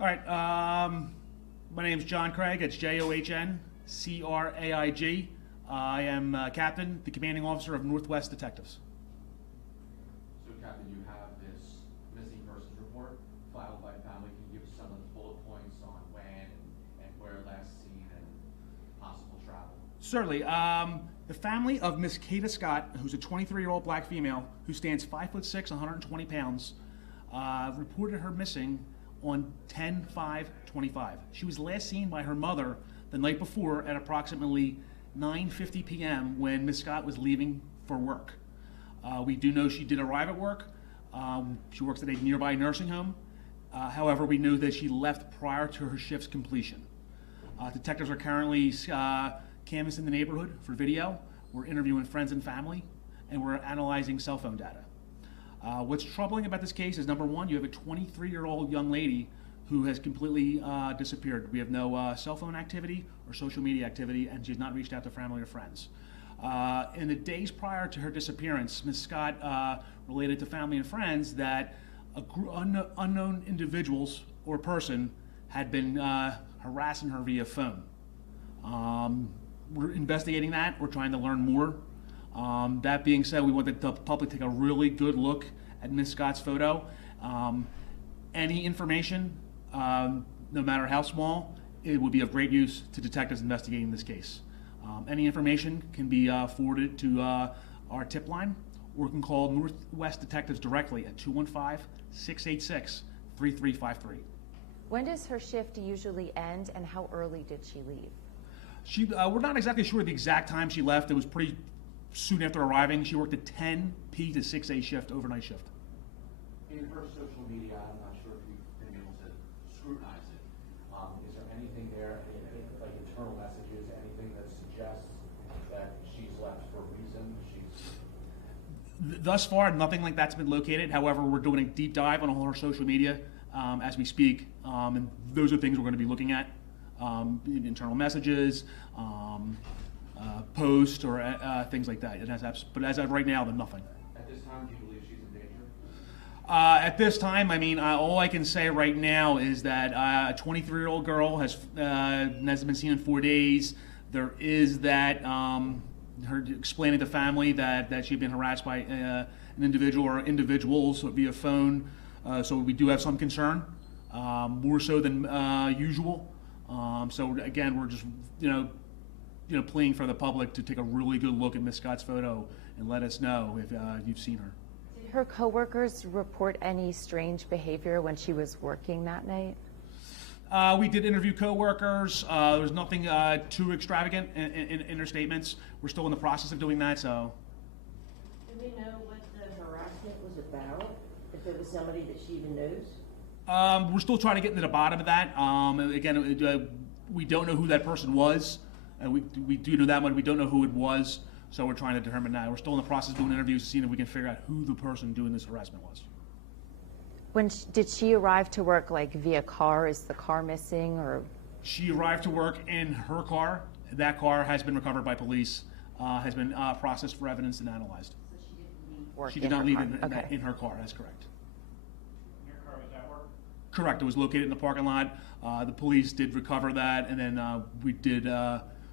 All right. My name is John Craig. It's John Craig. I am captain, the commanding officer of Northwest Detectives. So, Captain, you have this missing persons report filed by family. Can you give us some of the bullet points on when and where last seen and possible travel? Certainly. The family of Miss Kada Scott, who's a 23-year-old black female who stands 5'6", 120 pounds, reported her missing on 10/5/25. She was last seen by her mother the night before at approximately 9:50 p.m. when Miss Scott was leaving for work. We do know she did arrive at work. She works at a nearby nursing home. However, we know that she left prior to her shift's completion. Detectives are currently canvassing the neighborhood for video. We're interviewing friends and family, and we're analyzing cell phone data. What's troubling about this case is, number one, you have a 23-year-old young lady who has completely disappeared. We have no cell phone activity or social media activity, and she's not reached out to family or friends. In the days prior to her disappearance, Ms. Scott related to family and friends that unknown individuals or person had been harassing her via phone. We're investigating that. We're trying to learn more. That being said, we want the public to take a really good look at Ms. Scott's photo. Any information, no matter how small, it would be of great use to detectives investigating this case. Any information can be forwarded to our tip line, or you can call Northwest Detectives directly at 215-686-3353. When does her shift usually end, and how early did she leave? We're not exactly sure the exact time she left. It was pretty soon after arriving. She worked a 10 p to 6 a shift, overnight shift. In her social media, I'm not sure if you've been able to scrutinize it. Is there anything there, like internal messages, anything that suggests that she's left for a reason? Thus far, nothing like that's been located. However, we're doing a deep dive on all her social media as we speak, and those are things we're going to be looking at. Internal messages, posts, or things like that. But as of right now, then nothing. At this time, do you believe she's in danger? At this time, I mean, all I can say right now is that a 23-year-old girl has been seen in 4 days. There is that her explaining to family that she'd been harassed by an individual or individuals via phone. So we do have some concern, more so than usual. So again, we're just pleading for the public to take a really good look at Miss Scott's photo and let us know if you've seen her. Did her coworkers report any strange behavior when she was working that night? We did interview coworkers. There was nothing too extravagant in their statements. We're still in the process of doing that. So. Do we know what the harassment was about? If it was somebody that she even knows? We're still trying to get to the bottom of that. Again, we don't know who that person was. We do know that one. We don't know who it was. So we're trying to determine that. We're still in the process of doing interviews, seeing if we can figure out who the person doing this harassment was. Did she arrive to work like via car? Is the car missing, or? She arrived to work in her car. That car has been recovered by police, has been processed for evidence and analyzed. So she didn't leave work She did not leave in her car. That's correct. Your car was at work? Correct. It was located in the parking lot. The police did recover that, and then we did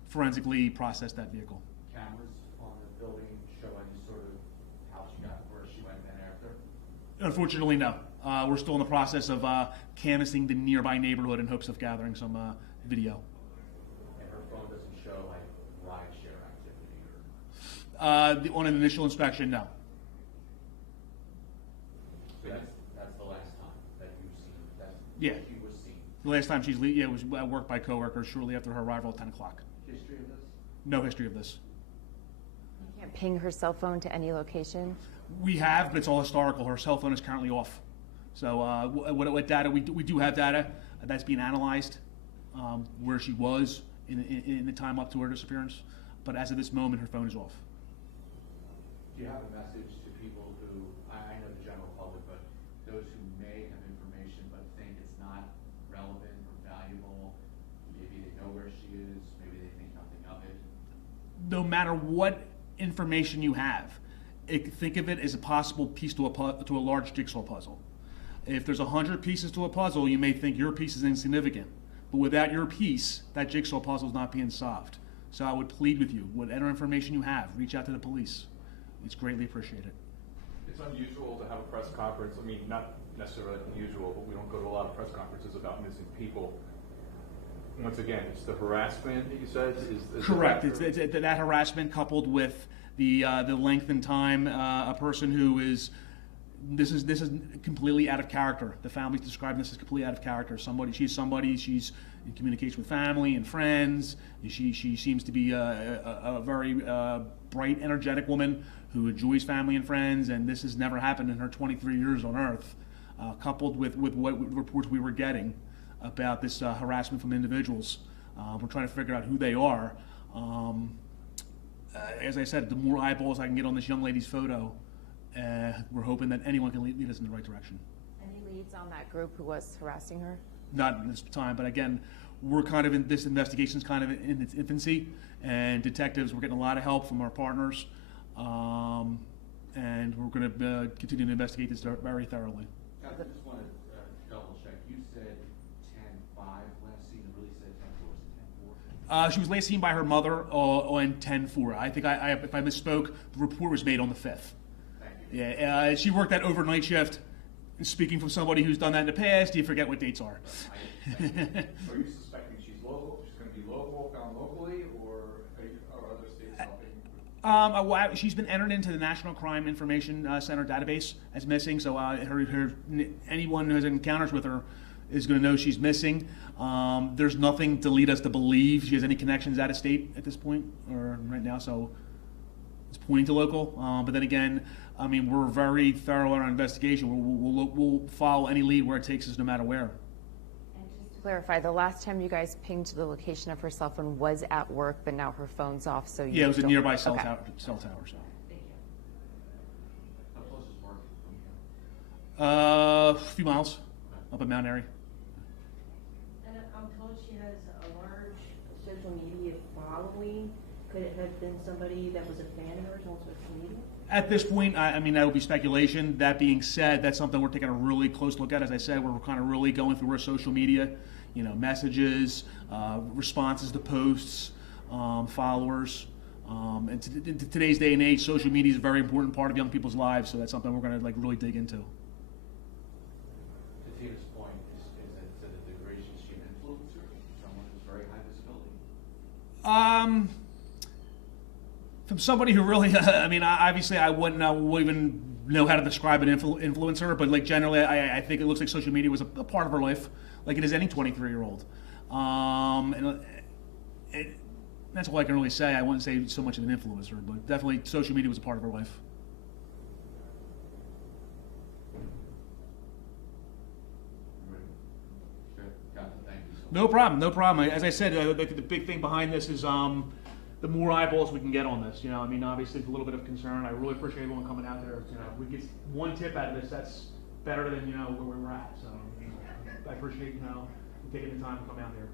forensically process that vehicle. Cameras on the building show any sort of how she got where she went then after? Unfortunately, no. We're still in the process of canvassing the nearby neighborhood in hopes of gathering some video. And her phone doesn't show like rideshare activity or? On an initial inspection, no. So that's the last time that you've seen that she was seen. The last time it was at work by coworkers shortly after her arrival at 10 o'clock. History of this? No history of this. You can't ping her cell phone to any location? We have, but it's all historical. Her cell phone is currently off. So what data, we do have data that's being analyzed, where she was in the time up to her disappearance. But as of this moment, her phone is off. Do you have a message to people who, I know the general public, but those who may have information but think it's not relevant or valuable, maybe they know where she is, maybe they think nothing of it? No matter what information you have, think of it as a possible piece to a large jigsaw puzzle. If there's 100 pieces to a puzzle, you may think your piece is insignificant. But without your piece, that jigsaw puzzle is not being solved. So I would plead with you, whatever information you have, reach out to the police. It's greatly appreciated. It's unusual to have a press conference. I mean, not necessarily unusual, but we don't go to a lot of press conferences about missing people. Once again, it's the harassment that you said is correct. It's that harassment coupled with the length and time. A person who is this is completely out of character. The family's describing this as completely out of character. She's in communication with family and friends. She seems to be a very bright, energetic woman who enjoys family and friends, and this has never happened in her 23 years on Earth. Coupled with what reports we were getting about this harassment from individuals. We're trying to figure out who they are. As I said, the more eyeballs I can get on this young lady's photo, we're hoping that anyone can lead us in the right direction. Any leads on that group who was harassing her? Not in this time, but again, we're kind of in this investigation's kind of in its infancy, and detectives, we're getting a lot of help from our partners, and we're going to continue to investigate this very thoroughly. I just want to double check. You said 10-5 last seen. It really said 10-4. Is it 10-4? She was last seen by her mother on 10-4. I think if I misspoke, the report was made on the 5th. Thank you. Yeah, she worked that overnight shift. Speaking from somebody who's done that in the past, you forget what dates are. Are you suspecting she's local? She's going to be local, found locally, or are other states helping? She's been entered into the National Crime Information Center database as missing, so anyone who has encounters with her is going to know she's missing. There's nothing to lead us to believe she has any connections out of state at this point or right now, so it's pointing to local. But then again, I mean, we're very thorough in our investigation. We'll follow any lead where it takes us, no matter where. And just to clarify, the last time you guys pinged the location of her cell phone was at work, but now her phone's off, so you Yeah, it was a don't- nearby cell okay. tower. So. Thank you. How close is Mark from here? A few miles up in Mount Airy. And I'm told she has a large social media following. Could it have been somebody that was a fan of hers on social media? At this point, I mean, that would be speculation. That being said, that's something we're taking a really close look at. As I said, we're kind of really going through our social media, messages, responses to posts, followers. And in today's day and age, social media is a very important part of young people's lives, so that's something we're going to really dig into. To Tina's point, is that to the degree she's an influencer, someone who's very high visibility? From somebody who really, I mean, obviously I wouldn't even know how to describe an influencer, but generally I think it looks like social media was a part of her life, like it is any 23-year-old. That's all I can really say. I wouldn't say so much of an influencer, but definitely social media was a part of her life. Good. Got it. Thank you so much. No problem. As I said, the big thing behind this is the more eyeballs we can get on this. I mean, obviously it's a little bit of concern. I really appreciate everyone coming out there. If we get one tip out of this, that's better than where we're at. So I appreciate taking the time to come out here.